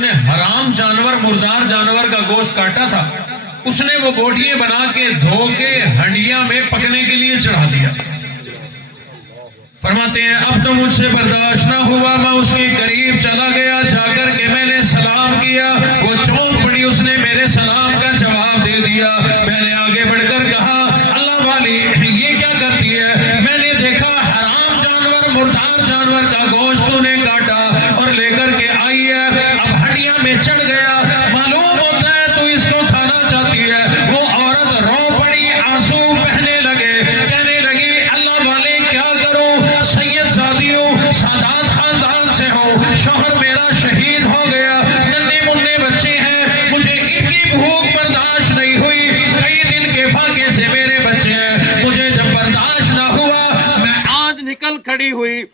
نے حرام جانور مردار جانور کا گوشت کاٹا تھا، اس نے وہ بوٹیاں بنا کے دھو کے ہنڈیا میں پکنے کے لیے چڑھا دیا۔ فرماتے ہیں اب تو مجھ سے برداشت نہ ہوا، میں اس کے قریب چلا گیا، جا کر کے میں نے سلام کیا، وہ چونک پڑی، اس نے میرے سلام کا جواب دے دیا۔ میں نے آگے بڑھ کر کہا اللہ والی یہ کیا کرتی ہے؟ میں نے دیکھا حرام جانور مردار جانور کا گوشت تو نے کاٹا اور لے کر کے آئی ہے، اب ہڈیاں میں چڑھ گیا، معلوم ہوتا ہے تو اس کو کھانا چاہتی ہے۔ وہ عورت رو پڑی، آنسو بہنے لگے، کہنے لگی اللہ والے کیا کروں، سید زادیوں سادات خاندان سے ہوں، شوہر میرا شہید ہو گیا، ننے منے بچے ہیں، مجھے ان کی بھوک برداشت نہیں ہوئی، کئی دن کے فاقے سے میرے بچے ہیں، مجھے جب برداشت نہ ہوا میں آج نکل کھڑی ہوئی،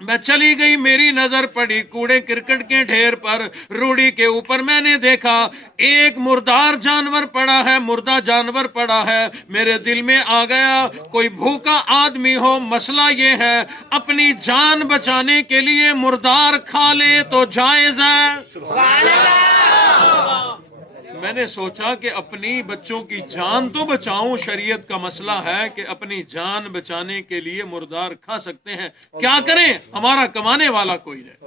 میں چلی گئی، میری نظر پڑی کوڑے کرکٹ کے ڈھیر پر، روڑی کے اوپر میں نے دیکھا ایک مردار جانور پڑا ہے، مردہ جانور پڑا ہے۔ میرے دل میں آ گیا کوئی بھوکا آدمی ہو، مسئلہ یہ ہے اپنی جان بچانے کے لیے مردار کھا لے تو جائز ہے۔ میں نے سوچا کہ اپنی بچوں کی جان تو بچاؤں، شریعت کا مسئلہ ہے کہ اپنی جان بچانے کے لیے مردار کھا سکتے ہیں، کیا کریں ہمارا کمانے والا کوئی نہیں۔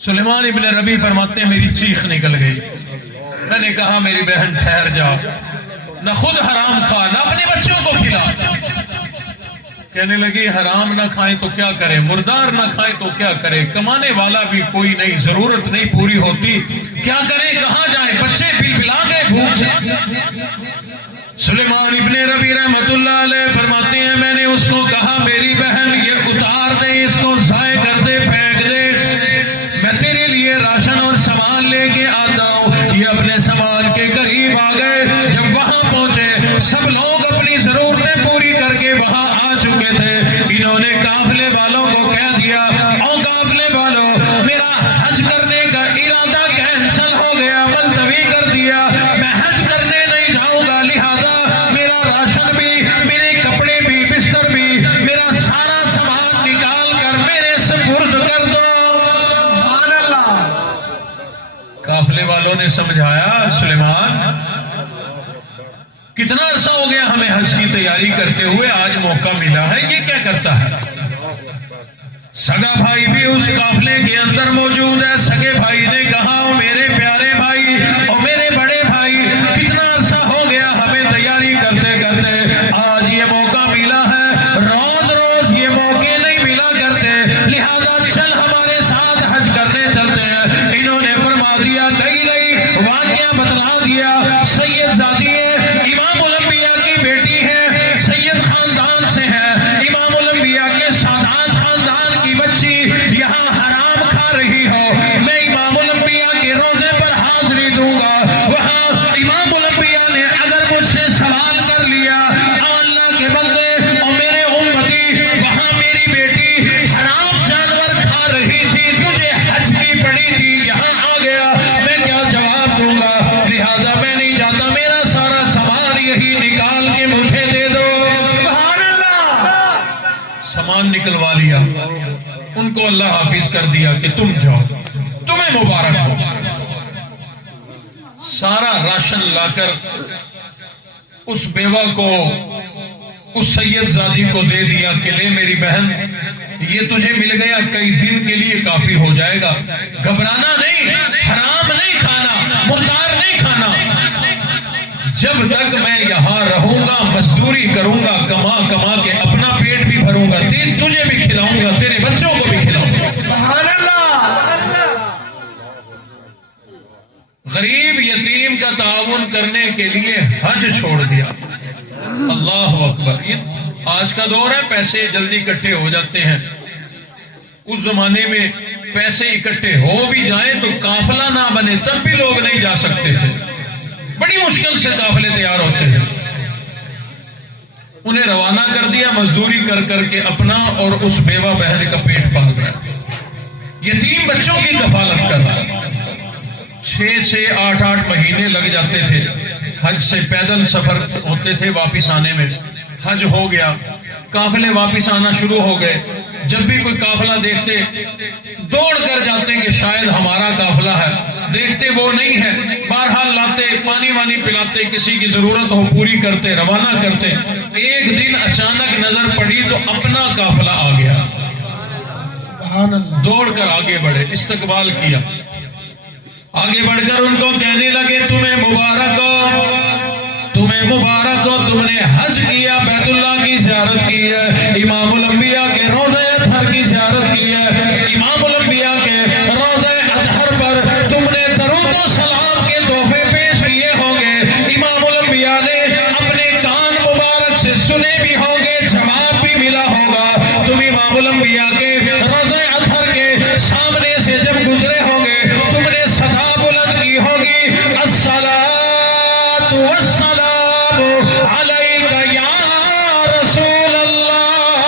سلیمان ابن ربی فرماتے ہیں میری چیخ نکل گئی، میں نے کہا میری بہن ٹھہر جا، نہ خود حرام کھا نہ اپنے بچوں کو کھلا۔ کہنے لگی حرام نہ کھائیں تو کیا کرے، مردار نہ کھائیں تو کیا کرے، کمانے والا بھی کوئی نہیں، ضرورت نہیں پوری ہوتی، کیا کریں کہاں جائیں، بچے بل بلا گئے بھوک سے۔ سلیمان ابن ربی رحمت اللہ علیہ فرماتے ہیں میں نے اس کو کہا میری بہن یہ اتار دے، اس کو ضائع کر دے، پھینک دے، میں تیرے لیے راشن اور سامان لے کے آتا ہوں۔ یہ اپنے سامان کے قریب آ گئے، جب وہاں پہنچے سب لوگ اپنی ضرورتیں پوری کر کے وہاں آ چکے تھے۔ انہوں نے قافلے والوں کو کہہ دیا او قافلے والوں میرا حج کرنے کا ارادہ کینسل ہو گیا، ملتوی کر دیا، میں حج کرنے نہیں جاؤں گا، لہذا میرا راشن بھی، میرے کپڑے بھی، بستر بھی، میرا سارا سامان نکال کر میرے سپرد کر دو۔ قافلے والوں نے سمجھایا سلیمان کتنا عرصہ ہو گیا ہمیں حج کی تیاری کرتے ہوئے، آج موقع ملا ہے، یہ کیا کرتا ہے؟ سگا بھائی بھی اس قافلے کے اندر موجود ہے۔ سگے بھائی نے کہا میرے پیارے بھائی اور میرے بڑے بھائی کتنا عرصہ ہو گیا ہمیں تیاری کرتے کرتے، آج یہ موقع ملا ہے، روز روز یہ موقع نہیں ملا کرتے، لہذا چل ہمارے ساتھ حج کرنے چلتے ہیں۔ انہوں نے فرما دیا نہیں نہیں، واقعہ بتلا دیا، سید زادی امام الانبیاء کی بیٹی ہے، سید خاندان سے ہے، امام الانبیاء کے سادات خاندان کی بچی یہاں حرام کھا رہی ہو، میں امام الانبیاء کے روزے پر حاضری دوں گا، وہاں امام الانبیاء نے اگر مجھ سے سوال کر لیا اللہ کے بندے اور میرے امتی وہاں میری بیٹی حرام جانور کھا رہی تھی، تجھے حج کی پڑی تھی، یہاں آ گیا، میں کیا جواب دوں گا، لہذا میں نہیں جاتا، میرا سارا سامان یہی نکال کے مجھے دے دو۔ سبحان اللہ، سامان نکلوا لیا، ان کو اللہ حافظ کر دیا کہ تم جاؤ، تمہیں مبارک ہو۔ سارا راشن لا کر اس بیوہ کو، اس سید زادی کو دے دیا کہ لے میری بہن یہ تجھے مل گیا، کئی دن کے لیے کافی ہو جائے گا، گھبرانا نہیں، حرام نہیں کھانا، مردار نہیں کھانا، جب تک میں یہاں رہوں گا مزدوری کروں گا، کما کما کے اپنا پیٹ بھی بھروں گا، تجھے بھی کھلاؤں گا، تیرے بچوں کو بھی کھلاؤں گا۔ سبحان اللہ، غریب یتیم کا تعاون کرنے کے لیے حج چھوڑ دیا۔ اللہ اکبر، یہ آج کا دور ہے، پیسے جلدی اکٹھے ہو جاتے ہیں، اس زمانے میں پیسے اکٹھے ہو بھی جائیں تو قافلہ نہ بنے تب بھی لوگ نہیں جا سکتے تھے، بڑی مشکل سے قافلے تیار ہوتے ہیں۔ انہیں روانہ کر دیا، مزدوری کر کر کے اپنا اور اس بیوہ بہن کا پیٹ پال رہا ہے، یتیم بچوں کی کفالت کر رہا ہے۔ 6 سے 8 مہینے لگ جاتے تھے، حج سے پیدل سفر ہوتے تھے، واپس آنے میں حج ہو گیا، قافلے واپس آنا شروع ہو گئے، جب بھی کوئی قافلہ دیکھتے دوڑ کر جاتے کہ شاید یہ وہ نہیں ہے. بہرحال لاتے, پانی وانی پلاتے, کسی کی ضرورت ہو پوری کرتے, روانہ کرتے. ایک دن اچانک نظر پڑی تو اپنا قافلہ آ گیا. دوڑ کر آگے بڑھے, استقبال کیا. آگے بڑھ کر ان کو کہنے لگے تمہیں مبارک ہو, تمہیں مبارک ہو, تم نے حج کیا, بیت اللہ کی زیارت کی ہے, امام الانبیاء کے روضہ اطہر کی زیارت کی ہے. امام الانبیاء کے روضہ اطہر پر تم نے درود و سلام کے تحفے پیش کیے ہوں گے. امام الانبیاء نے اپنے کان مبارک سے سنے بھی ہوں گے, جواب بھی ملا ہوگا. تم امام الانبیاء کے روضہ اطہر کے سامنے سے جب گزرے ہوں گے, تم نے صدا بلند کی ہوگی, الصلاۃ والسلام علیک یا رسول اللہ.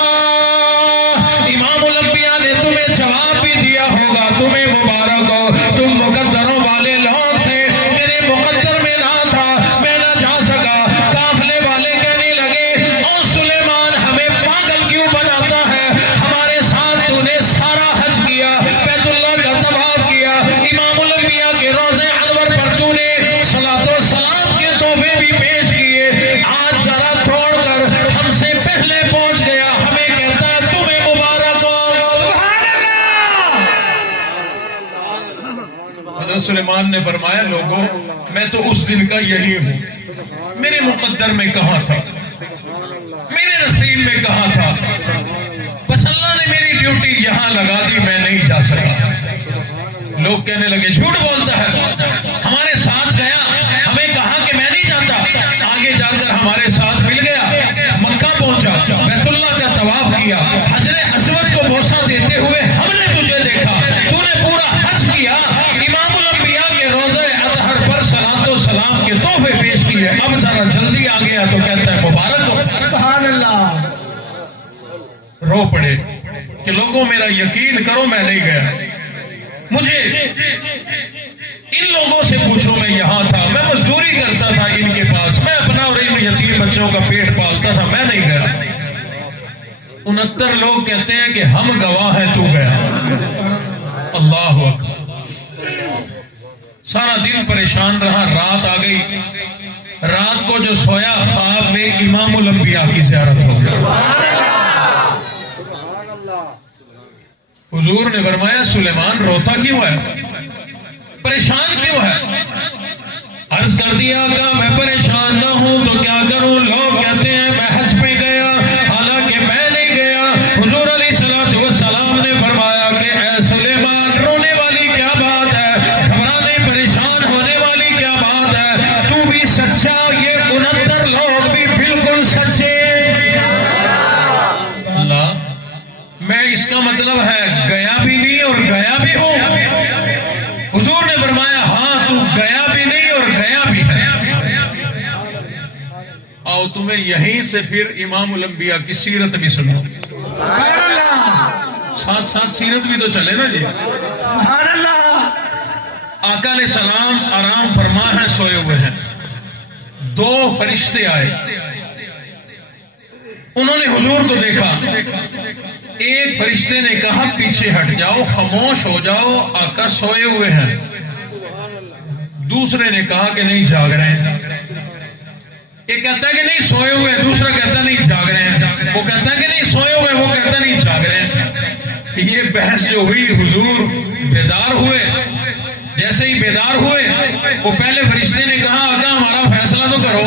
امام الانبیاء نے تمہیں جواب بھی دیا ہوگا, تمہیں مبارک ہو, تم مقدروں والے لوگ تھے, میرے مقدر میں نہ تھا, میں نہ جا سکا. قافلے والے کہنے لگے او سلیمان, ہمیں پاگل کیوں بناتا ہے, ہمارے ساتھ تو نے سارا حج کیا, بیت اللہ کا طواف کیا, امام الانبیاء کے روضہ انور پر تو نے صلاۃ و سلام کے تحفے بھی پیش کیے, آج ذرا توڑ کر ہم سے پہلے پہنچ گیا, ہمیں کہتا ہے تمہیں مبارک ہو. حضرت سلیمان نے فرمایا لوگوں, میں تو اس دن کا یہی ہوں, میرے مقدر میں کہاں تھا, میرے نصیب میں کہاں تھا, بس اللہ نے میری ڈیوٹی یہاں لگا دی, میں نہیں جا سکا. لوگ کہنے لگے جھوٹ بولتا ہے, ہمارے ساتھ گیا, ہمیں کہا کہ میں نہیں جاتا, آگے جا کر ہمارے ساتھ مل گیا, مکہ پہنچا, بیت اللہ کا طواف کیا, حجر اسود کو بوسہ دیتے ہوئے ہم نے تجھے دیکھا, تو نے پورا حج کیا, امام الانبیاء کے روضہ اطہر پر صلاۃ و سلام کے تحفے پیش کیے, اب ذرا جلدی آ گیا تو کہتا ہے مبارک ہو. سبحان اللہ. رو پڑے کہ لوگوں میرا یقین کرو, میں نہیں گیا, مجھے ان لوگوں سے پوچھو, میں یہاں تھا, میں مزدوری کرتا تھا ان کے پاس, میں اپنا اور ان یتیم بچوں کا پیٹ پالتا تھا, میں نہیں گیا. 69 لوگ کہتے ہیں کہ ہم گواہ ہیں تو گیا. اللہ اکبر. سارا دن پریشان رہا, رات آ گئی, رات کو جو سویا خواب میں امام الانبیاء کی زیارت ہو گئی. حضور نے فرمایا سلیمان روتا کیوں ہے, پریشان کیوں ہے؟ عرض کر دیا کہ میں پریشان نہ ہوں تو کیا کروں, لوگ کہتے ہیں میں حج پہ گیا, حالانکہ میں نہیں گیا. حضور علیہ الصلوۃ والسلام نے فرمایا کہ اے سلیمان, رونے والی کیا بات ہے, گھبرانے پریشان ہونے والی کیا بات ہے, تو بھی سچا, یہ 69 لوگ بھی بالکل سچے. اللہ, میں اس کا مطلب ہے گیا بھی نہیں اور گیا بھی ہوں. حضور نے فرمایا ہاں تو گیا بھی نہیں اور گیا بھی ہے. آؤ تمہیں یہیں سے پھر امام الانبیاء کی سیرت بھی سنو, ساتھ ساتھ سیرت بھی تو چلے نا جی. سبحان اللہ. آقا علیہ السلام آرام فرما ہے, سوئے ہوئے ہیں, 2 فرشتے آئے, انہوں نے حضور کو دیکھا. ایک فرشتے نے کہا پیچھے ہٹ جاؤ, خاموش ہو جاؤ, آقا سوئے ہوئے ہیں. دوسرے نے کہا کہ نہیں جاگ رہے ہیں. ایک کہتا ہے کہ نہیں سوئے ہوئے, دوسرا کہتا ہے نہیں جاگ رہے ہیں. وہ کہتا ہے کہ نہیں سوئے ہوئے, وہ کہتا ہے نہیں جاگ رہے ہیں. یہ بحث جو ہوئی, حضور بیدار ہوئے. جیسے ہی بیدار ہوئے, وہ پہلے فرشتے نے کہا آقا ہمارا فیصلہ تو کرو.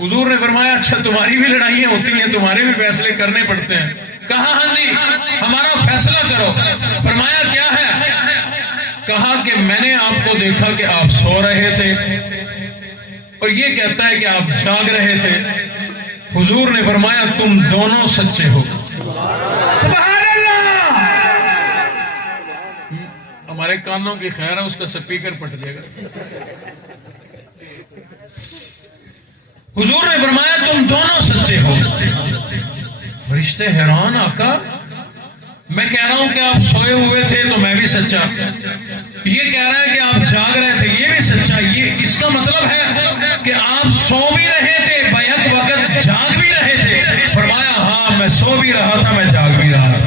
حضور نے فرمایا اچھا تمہاری بھی لڑائیاں ہوتی ہیں, تمہارے بھی فیصلے کرنے پڑتے ہیں. کہا ہاں جی ہمارا فیصلہ کرو. فرمایا کیا ہے؟ کہا کہ میں نے آپ کو دیکھا کہ آپ سو رہے تھے, اور یہ کہتا ہے کہ آپ جاگ رہے تھے. حضور نے فرمایا تم دونوں سچے ہو. سبحان اللہ. ہمارے کانوں کی خیر ہے, اس کا سپیکر پٹ دے گا. حضور نے فرمایا تم دونوں سچے ہو. فرشتے حیران, آقا میں کہہ رہا ہوں کہ آپ سوئے ہوئے تھے تو میں بھی سچا, یہ کہہ رہا ہے کہ آپ جاگ رہے تھے, یہ بھی سچا. یہ اس کا مطلب ہے کہ آپ سو بھی رہے تھے, بیک وقت جاگ بھی رہے تھے. فرمایا ہاں میں سو بھی رہا تھا, میں جاگ بھی رہا تھا.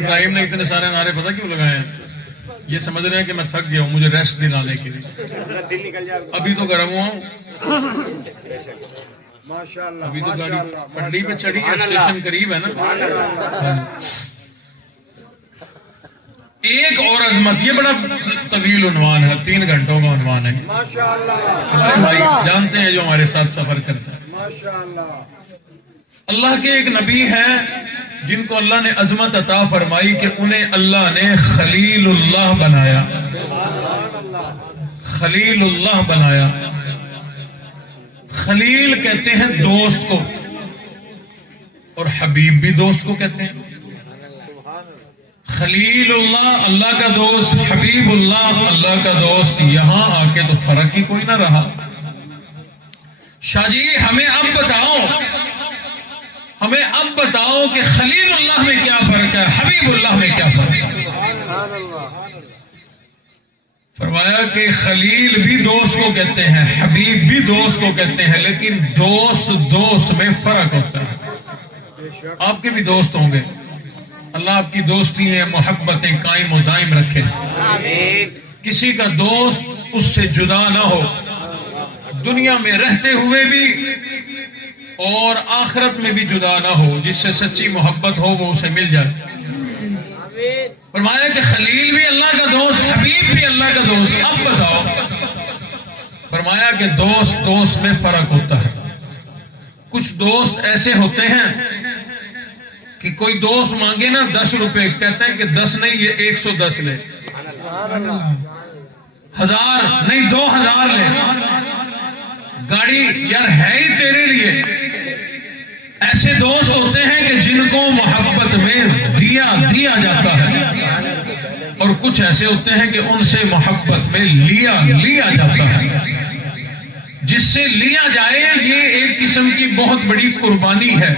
بھائی ابراہیم نے اتنے سارے نعرے پتہ کیوں لگائے ہیں؟ یہ سمجھ رہے ہیں کہ میں تھک گیا ہوں، مجھے ریسٹ دلانے کے لیے۔ ابھی تو گرم ہوا ہوں، ابھی تو گاڑی پٹڑی پہ چڑھی ہے، اسٹیشن قریب ہے نا۔ ایک اور عظمت، یہ بڑا طویل عنوان ہے، 3 گھنٹوں کا عنوان ہے۔ ہمارے بھائی جانتے ہیں جو ہمارے ساتھ سفر کرتے ہیں۔ اللہ کے ایک نبی ہیں جن کو اللہ نے عظمت عطا فرمائی کہ انہیں اللہ نے خلیل اللہ بنایا، خلیل اللہ بنایا۔ خلیل کہتے ہیں دوست کو، اور حبیب بھی دوست کو کہتے ہیں۔ خلیل اللہ اللہ کا دوست، حبیب اللہ اللہ کا دوست، یہاں آ کے تو فرق ہی کوئی نہ رہا۔ شاہ جی ہمیں اب بتاؤ کہ خلیل اللہ میں کیا فرق ہے، حبیب اللہ میں کیا فرق ہے؟ فرمایا کہ خلیل بھی دوست کو کہتے ہیں، حبیب بھی دوست کو کہتے ہیں، لیکن دوست میں فرق ہوتا ہے۔ آپ کے بھی دوست ہوں گے، اللہ آپ کی دوستی ہے محبتیں قائم و دائم رکھے۔ کسی کا دوست اس سے جدا نہ ہو، دنیا میں رہتے ہوئے بھی اور آخرت میں بھی جدا نہ ہو، جس سے سچی محبت ہو وہ اسے مل جائے۔ فرمایا کہ خلیل بھی اللہ کا دوست، حبیب بھی اللہ کا دوست۔ اب بتاؤ، فرمایا کہ دوست میں فرق ہوتا ہے۔ کچھ دوست ایسے ہوتے ہیں کہ کوئی دوست مانگے نا 10 روپے، کہتے ہیں کہ 10 نہیں یہ 110 لے، 1000 نہیں 2000 لے، گاڑی یار ہے ہی تیرے لیے۔ ایسے دوست ہوتے ہیں کہ جن کو محبت میں دیا جاتا ہے، اور کچھ ایسے ہوتے ہیں کہ ان سے محبت میں لیا جاتا ہے۔ جس سے لیا جائے یہ ایک قسم کی بہت بڑی قربانی ہے۔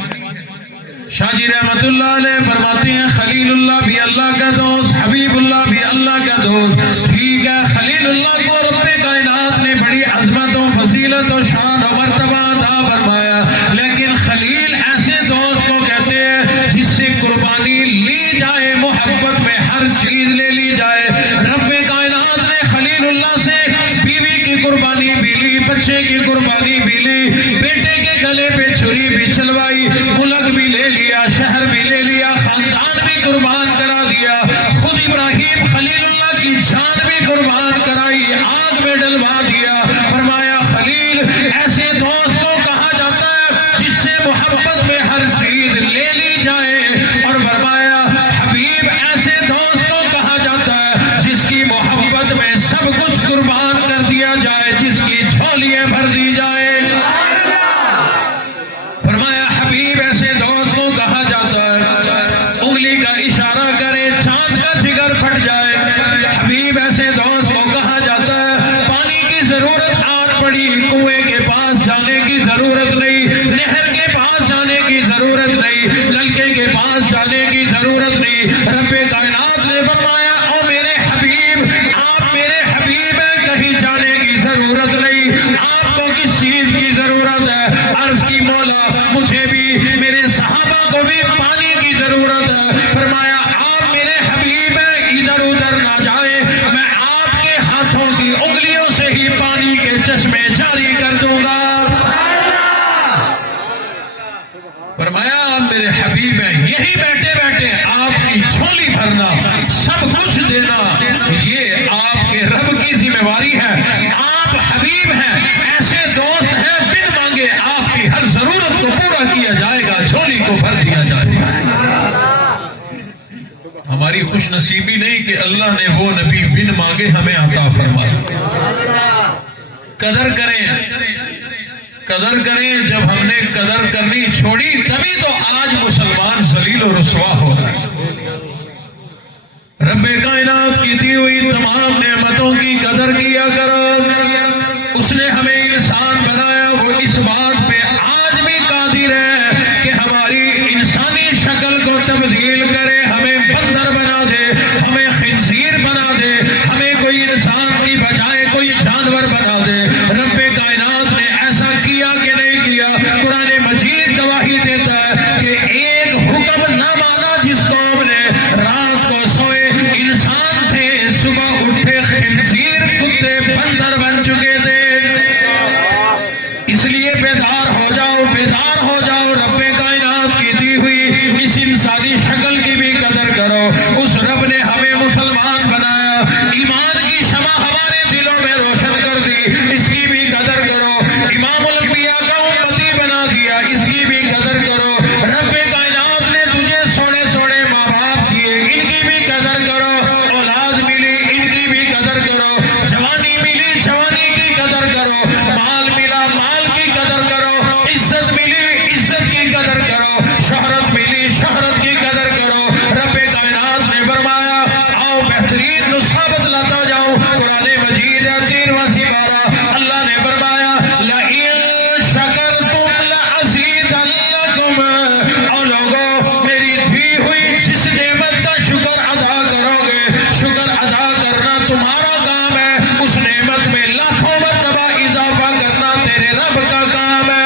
شاہ جی رحمت اللہ علیہ فرماتے ہیں خلیل اللہ بھی اللہ کا دوست، حبیب اللہ بھی اللہ کا دوست۔ ٹھیک ہے، خلیل اللہ کو رب کائنات نے بڑی عظمت و فضیلت و شان و مرتبہ عطا فرمایا، لیکن خلیل ایسے دوست کو کہتے ہیں جس سے قربانی لی جائے، محبت میں ہر چیز لے لی جائے۔ رب کائنات نے خلیل اللہ سے بیوی کی قربانی بھی لی، بچے کی قربانی بھی لی، بیٹے کے گلے پہ چھری بھی چلوائی، ملک بھی لے لیا، شہر بھی لے لیا، خاندان بھی قربان کرا دیا، خود ابراہیم خلیل اللہ کی جان بھی قربان کرائی، آگ میں ڈلوا دیا۔ فرمایا خلیل ایسے دوست کو کہا جاتا ہے جس سے محبت میں ہر چیز لے لی جائے، اور فرمایا حبیب ایسے دوست کو کہا جاتا ہے جس کی محبت میں سب کچھ قربان کر دیا جائے، جس کی جھولیاں بھر دی جائے۔ فرمایا حبیب ایسے دوست کو کہا جاتا ہے انگلی کا اشارہ کرے چاند کا جگر پھٹ جائے۔ حبیب ایسے دوست کو کہا جاتا ہے پانی کی ضرورت آج پڑی، کنویں کے پاس جانے کی ضرورت نہیں، نہر کے پاس جانے کی ضرورت نہیں، نلکے کے پاس جانے کی ضرورت نہیں۔ رب کائنات نے فرمایا او میرے حبیب، آپ میرے حبیب ہیں، کہیں جانے کی ضرورت نہیں، آپ کو کس چیز کی ضرورت ہے؟ عرض کی مولا مجھے بھی میرے صحابہ کو بھی پانی کی ضرورت ہے۔ فرمایا آپ میرے حبیب ہیں، ادھر ادھر نہ جائیں، میں آپ کے ہاتھوں کی انگلیوں سے ہی پانی کے چشمے جاری کر دوں گا۔ فرمایا آپ میرے حبیب ہیں، یہی بیٹھے بیٹھے آپ کی جھولی بھرنا، سب کچھ دینا، یہ آپ کے رب کی ذمہ داری ہے۔ آپ حبیب ہیں، ایسے دوست ہیں بن مانگے آپ کی ہر ضرورت کو پورا کیا جائے گا، جھولی کو بھر دیا جائے گا۔ ہماری خوش نصیبی نہیں کہ اللہ نے وہ نبی بن مانگے ہمیں عطا فرمایا۔ قدر کریں، جب ہم نے قدر کرنی چھوڑی تبھی تو آج مسلمان ذلیل و رسوا ہو رہا ہے۔ رب کائنات کی دی ہوئی تمام نعمتوں کی قدر کیا کرو۔ اس نے ہمیں انسان بنایا، وہ اس بات پہ آج بھی قادر ہے کہ ہماری انسانی شکل کو تبدیل کرے، ہمیں بندر بنا دے، ہمیں خنزیر بنا دے، ہمیں کوئی انسان کی بجائے کوئی جانور بنا دے۔ رب کائنات نے ایسا کیا کہ نہیں کیا؟ قرآن مجید گواہی دیتا ہے کہ ایک حکم نہ مانا جس قوم نے اس لیے بیدار ہو جاؤ، بیدار ہو جاؤ، رب کائنات کی دی ہوئی اس انسانی شکل کی بھی قدر کرو۔ اس رب نے ہمیں مسلمان بنایا، ایمان کی شمع ہمارے دلوں میں روشن کر دی، اس کی بھی قدر کرو۔ امام الانبیاء کا امتی بنا دیا، اس کی بھی قدر کرو۔ رب کائنات نے تجھے سونے سونے ماں باپ دیے، ان کی بھی قدر کرو۔ اولاد ملی، ان کی بھی قدر کرو۔ جوانی ملی، جوانی کی قدر کرو۔ مال ملا، مال کی قدر کرو۔ عزت ملی، عزت کی قدر کرو۔ شہرت ملی، شہرت کی قدر کرو۔ رب کائنات نے فرمایا آؤ بہترین نسخہ بتلاتا جاؤں، قرآن مجید ہے 13واں سپارہ، اللہ نے فرمایا لَإِن شَكَرْتُمْ لَأَزِيدَنَّكُمْ، اور لوگوں میری دی ہوئی جس نعمت کا شکر ادا کرو گے، شکر ادا کرنا تمہارا کام ہے، اس نعمت میں لاکھوں مرتبہ اضافہ کرنا تیرے رب کا کام ہے۔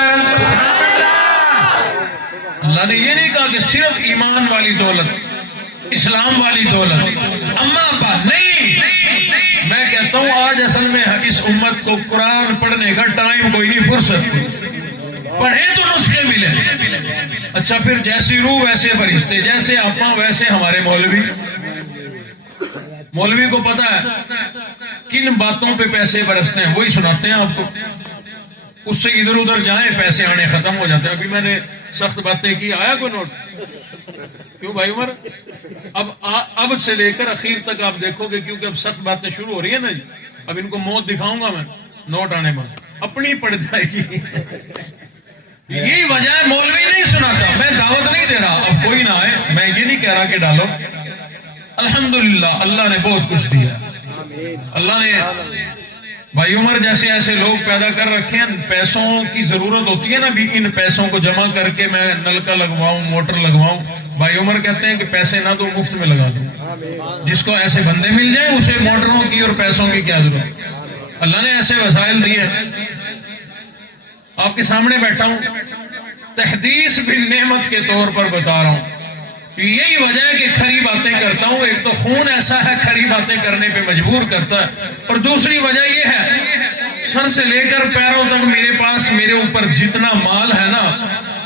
اللہ نے یہ نہیں کہا کہ صرف ایمان والی دولت، اسلام والی دولت، اما ابا نہیں۔ میں کہتا ہوں آج اصل میں اس امت کو قرآن پڑھنے کا ٹائم کوئی نہیں، فرصت پڑھیں تو نسخے ملے۔ اچھا پھر جیسی روح ویسے فرشتے، جیسے آپا ویسے ہمارے مولوی۔ مولوی کو پتا ہے کن باتوں پہ پیسے برستے ہیں، وہی سناتے ہیں آپ کو، اس سے ادھر ادھر جائیں پیسے آنے ختم ہو جاتے ہیں۔ ابھی میں نے سخت باتیں کی، آیا کوئی نوٹ؟ کیوں بھائی عمر؟ اب سے لے کر اخیر تک آپ دیکھو گے، کیونکہ اب سخت باتیں شروع ہو رہی ہیں نا جی، اب ان کو موت دکھاؤں گا میں، نوٹ آنے میں اپنی پڑ جائے گی۔ یہی وجہ ہے مولوی نہیں سناتا، میں دعوت نہیں دے رہا، اب کوئی نہ آئے، میں یہ نہیں کہہ رہا کہ ڈالو۔ الحمدللہ اللہ نے بہت کچھ دیا، اللہ نے بھائی عمر جیسے ایسے لوگ پیدا کر رکھے ہیں۔ پیسوں کی ضرورت ہوتی ہے نا، بھی ان پیسوں کو جمع کر کے میں نلکا لگواؤں، موٹر لگواؤں۔ بھائی عمر کہتے ہیں کہ پیسے نہ دو، مفت میں لگا دو، جس کو ایسے بندے مل جائیں اسے موٹروں کی اور پیسوں کی کیا ضرورت۔ اللہ نے ایسے وسائل دیے۔ آپ کے سامنے بیٹھا ہوں، تحدیث بھی نعمت کے طور پر بتا رہا ہوں۔ یہی وجہ ہے کہ کھری باتیں کرتا ہوں، ایک تو خون ایسا ہے کھری باتیں کرنے پہ مجبور کرتا ہے، اور دوسری وجہ یہ ہے سر سے لے کر پیروں تک میرے پاس، میرے اوپر جتنا مال ہے نا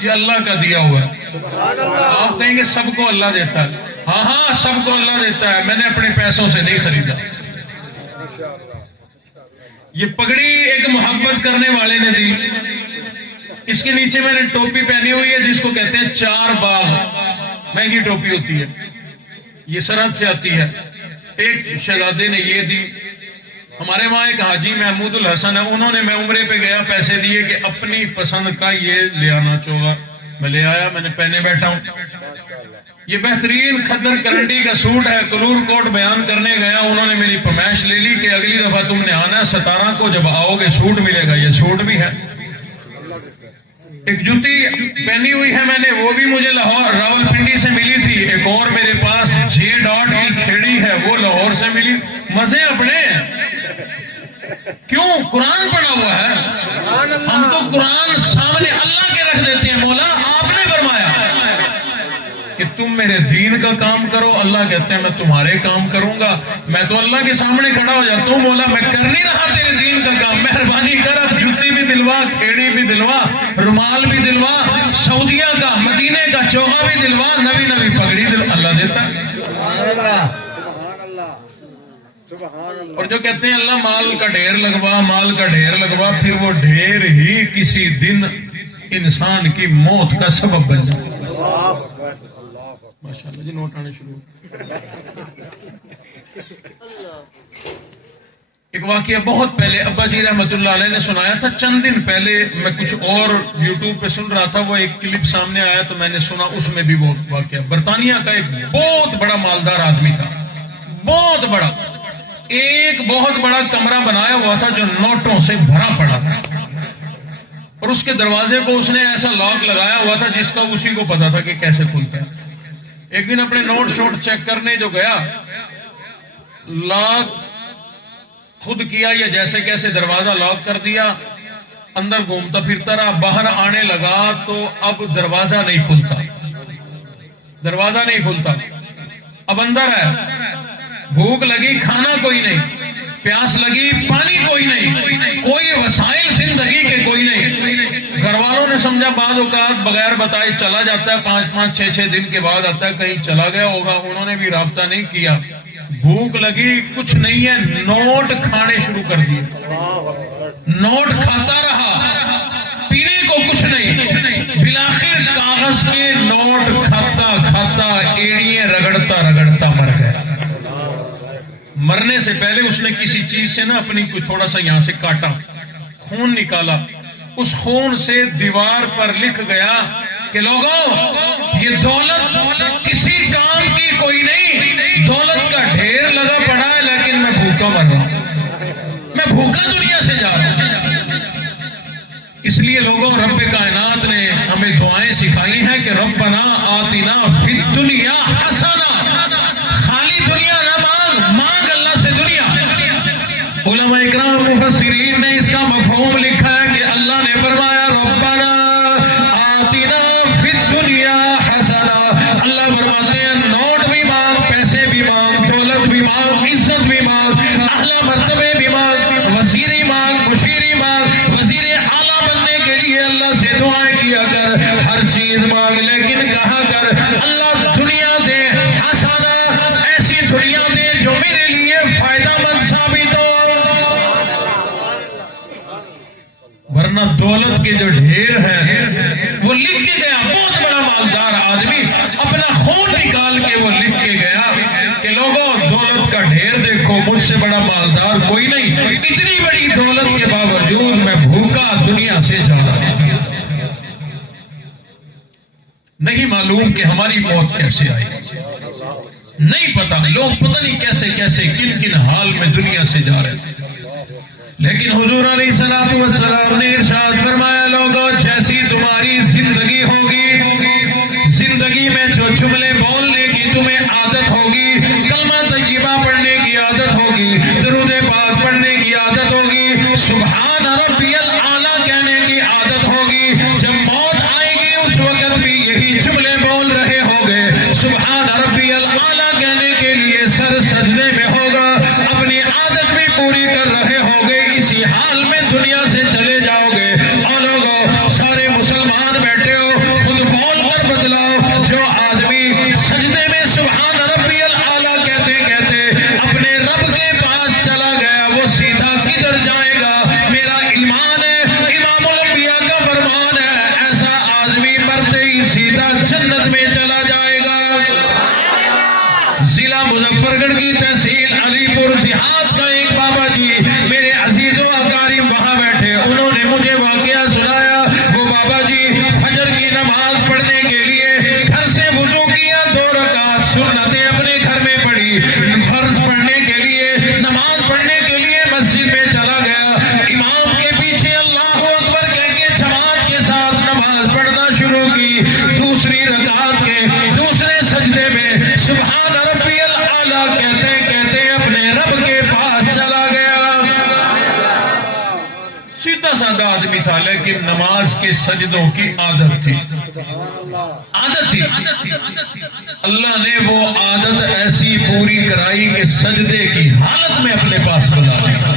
یہ اللہ کا دیا ہوا ہے۔ آپ کہیں گے سب کو اللہ دیتا ہے، ہاں ہاں سب کو اللہ دیتا ہے، میں نے اپنے پیسوں سے نہیں خریدا۔ یہ پگڑی ایک محبت کرنے والے نے دی، اس کے نیچے میں نے ٹوپی پہنی ہوئی ہے جس کو کہتے ہیں 4 باغ، مہنگی ٹوپی ہوتی ہے، یہ سرحد سے آتی ہے۔ ایک شہزادے نے یہ دی، ہمارے وہاں ایک حاجی محمود الحسن ہے، انہوں نے، میں عمرے پہ گیا، پیسے دیے کہ اپنی پسند کا یہ لے آنا چاہیے، میں لے آیا، میں نے پہنے بیٹھا ہوں۔ یہ بہترین کھدر کرنڈی کا سوٹ ہے، کلور کوٹ بیان کرنے گیا، انہوں نے میری پمائش لے لی کہ اگلی دفعہ تم نے آنا ہے 17 کو، جب آؤ گے سوٹ ملے گا، یہ سوٹ بھی ہے۔ ایک جوتی پہنی ہوئی ہے میں نے، وہ بھی مجھے لاہور راول پنڈی سے ملی تھی۔ ایک اور میرے پاس 6 ڈاٹ کی کھیڑی ہے، وہ لاہور سے ملی۔ مزے اپنے کیوں؟ قرآن پڑھا ہوا ہے، ہم تو قرآن سامنے اللہ کے رکھ دیتے ہیں۔ مولا آپ نے فرمایا کہ تم میرے دین کا کام کرو، اللہ کہتے ہیں میں تمہارے کام کروں گا۔ میں تو اللہ کے سامنے کھڑا ہو جاتا ہوں، مولا میں کر نہیں رہا تیرے دین کا کام، مہربانی کر، اب جوتی بھی دلوا، کھیڑی بھی دلوا، رومال بھی دلوا، سعودیہ کا، مدینے کا چوغا بھی دلوا، نوی نوی پگڑی دلوا، اللہ دیتا ہے۔ اور جو کہتے ہیں اللہ مال کا ڈھیر لگوا، مال کا ڈھیر لگوا، پھر وہ ڈھیر ہی کسی دن انسان کی موت کا سبب بن جائے۔ ماشاءاللہ جی نوٹ آنے شروع۔ ایک واقعہ بہت پہلے ابا جی رحمت اللہ علیہ نے سنایا تھا، چند دن پہلے میں کچھ اور یوٹیوب پہ سن رہا تھا، وہ ایک کلپ سامنے آیا تو میں نے سنا، اس میں بھی وہ واقعہ۔ برطانیہ کا ایک بہت بڑا مالدار آدمی تھا، بہت بڑا، ایک بہت بڑا کمرہ بنایا ہوا تھا جو نوٹوں سے بھرا پڑا تھا، اور اس کے دروازے کو اس نے ایسا لاک لگایا ہوا تھا جس کا اسی کو پتا تھا کہ کیسے کھلتا ہے۔ ایک دن اپنے نوٹ شوٹ چیک کرنے جو گیا، لاک خود کیا یا جیسے کیسے دروازہ لاک کر دیا، اندر گھومتا پھرتا رہا، باہر آنے لگا تو اب دروازہ نہیں کھلتا، دروازہ نہیں کھلتا، اب اندر ہے، بھوک لگی کھانا کوئی نہیں، پیاس لگی پانی کوئی نہیں، کوئی وسائل زندگی کے کوئی نہیں، سمجھا بعض اوقات بغیر بتائے چلا جاتا ہے, 5-5 6-6 دن کے بعد آتا ہے, کہیں چلا گیا ہوگا, انہوں نے بھی رابطہ نہیں کیا, بھوک لگی, کچھ نہیں ہے, نوٹ کھانے شروع کر دیے, نوٹ کھاتا رہا, پینے کو کچھ نہیں, بالآخر کاغذ کے نوٹ کھاتا کھاتا ایڑیاں رگڑتا رگڑتا مر گیا. مرنے سے پہلے اس نے کسی چیز سے نا اپنی کوئی تھوڑا سا یہاں سے کاٹا, خون نکالا, اس خون سے دیوار پر لکھ گیا کہ لوگوں یہ دولت کسی کام کی کوئی نہیں, دولت کا ڈھیر لگا پڑا ہے, لیکن میں بھوکا مر رہا ہوں, میں بھوکا دنیا سے جا رہا ہوں. اس لیے لوگوں رب کائنات نے ہمیں دعائیں سکھائی ہیں کہ ربنا آتنا فی الدنیا حسنہ, خالی دنیا نہ مانگ, مانگ اللہ سے دنیا. علماء اکرام مفسرین نے اس کا مفہوم لکھا ہے کہ اللہ نے فرمایا ربنا آتنا فی الدنیا حسنہ, اللہ فرماتے ہیں نوٹ بھی مانگ, پیسے بھی مانگ, دولت بھی مانگ, عزت بھی مانگ, اعلیٰ مرتبے بھی مانگ, وزیری مانگ, مشیری مانگ, وزیر اعلیٰ بننے کے لیے اللہ سے دعائیں کیا کر, ہر چیز مانگ, لیکن کہا کر اللہ دنیا دے حسنہ, ایسی دنیا دے جو میرے لیے فائدہ مند ثابت ہو. ورنہ دولت کے جو ڈھیر ہیں وہ لکھ کے گیا, بہت بڑا مالدار آدمی اپنا خون نکال کے وہ لکھ کے گیا کہ لوگوں دولت کا ڈھیر دیکھو, مجھ سے بڑا مالدار کوئی نہیں, اتنی بڑی دولت کے باوجود میں بھوکا دنیا سے جا رہا ہوں. نہیں معلوم کہ ہماری موت کیسے آئی, نہیں پتا, لوگ پتہ نہیں کیسے کیسے کن کن حال میں دنیا سے جا رہے ہیں. لیکن حضور علیہ الصلوۃ والسلام نے ارشاد فرمایا لوگوں جیسی تمہاری زندگی ہوگی, زندگی میں جو جملے بولنے کی تمہیں عادت ہوگی, کلمہ طیبہ پڑھنے کی عادت ہوگی, درود پاک پڑھنے کی عادت ہوگی, سبحان ربی الاعلیٰ کہنے کی عادت ہوگی, جب موت آئے گی اس وقت بھی یہی جملے بول رہے ہوگے, سبحان ربی الاعلیٰ کہنے کے لیے سر سجدے میں ہوگا, اپنی عادت بھی پوری کر رہے ہوگے, اسی حال میں دنیا سے چلے جاؤ گے. اور لوگوں سارے مسلمان بیٹھے ہو, خود بول کر بدلاؤ, جو آدمی سجدے میں سبحان ربی الاعلیٰ کہتے کہتے اپنے رب کے پاس چلا گیا, وہ سیدھا کدھر جائے گا؟ میرا ایمان ہے, امام الانبیاء کا فرمان ہے, ایسا آدمی مرتے ہی سیدھا جنت میں چلا جائے گا. ضلع مظفر گڑھ کی تحصیل علی پور دیہات کا ایک بابا جی میرے عزیز و اکارم وہاں بیٹھے, انہوں نے مجھے واقعہ سنایا. وہ بابا جی فجر کی نماز پڑھنے کے لیے گھر سے وضو کیا, 2 رکعت سنتیں اپنے گھر میں پڑھی, فرض پڑھنے کے لیے نماز پڑھنے کے لیے مسجد میں چلا گیا, امام کے پیچھے اللہ اکبر کہہ کے جماعت کے ساتھ نماز پڑھنا شروع کی. دوسری رکعت کے دوسرے سجدے میں سبحان ربی الاعلیٰ کہتے کہتے اپنے رب کے پاس چلا گیا. سیدھا سادہ آدمی تھا, لیکن نماز کے سجدوں کی عادت تھی, عادت تھی. اللہ نے وہ عادت ایسی پوری کرائی کہ سجدے کی حالت میں اپنے پاس بلا لیا.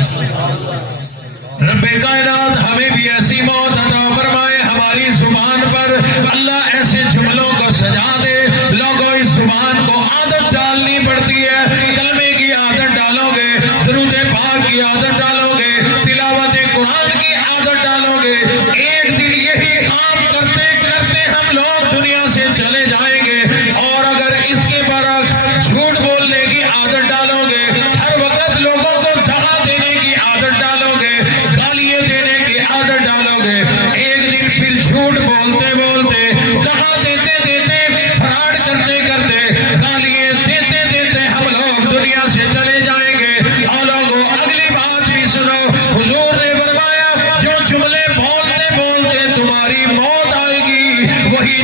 رب کائنات ہمیں بھی ایسی موت عطا فرمائے, ہماری زبان پر اللہ ایسے جملوں کو سجا دے. لوگوں اس زبان کو عادت ڈالنی پڑتی ہے, کلمے کی عادت ڈالو گے, درود پاک کی عادت ڈالو گے, تلاوت قرآن کی عادت ڈالو گے, ایک دن یہی کام کرتے کرتے ہم لوگ دنیا سے چلے جائیں گے. اور اگر اس کے برعکس جھوٹ بولنے کی عادت ڈالو گے, ہر وقت لوگوں کو دغا دینے کی عادت ڈالو گے, گالیاں دینے کی عادت ڈالو گے, ایک دن پھر جھوٹ بولتے بولتے, دغا دیتے دیتے, فراڈ کرتے کرتے, گالیاں دیتے دیتے ہم لوگ دنیا سے چلے جائیں گے. اور لوگوں اگلی بات بھی سنو, حضور نے فرمایا جو جملے بولتے بولتے تمہاری موت آئے گی وہی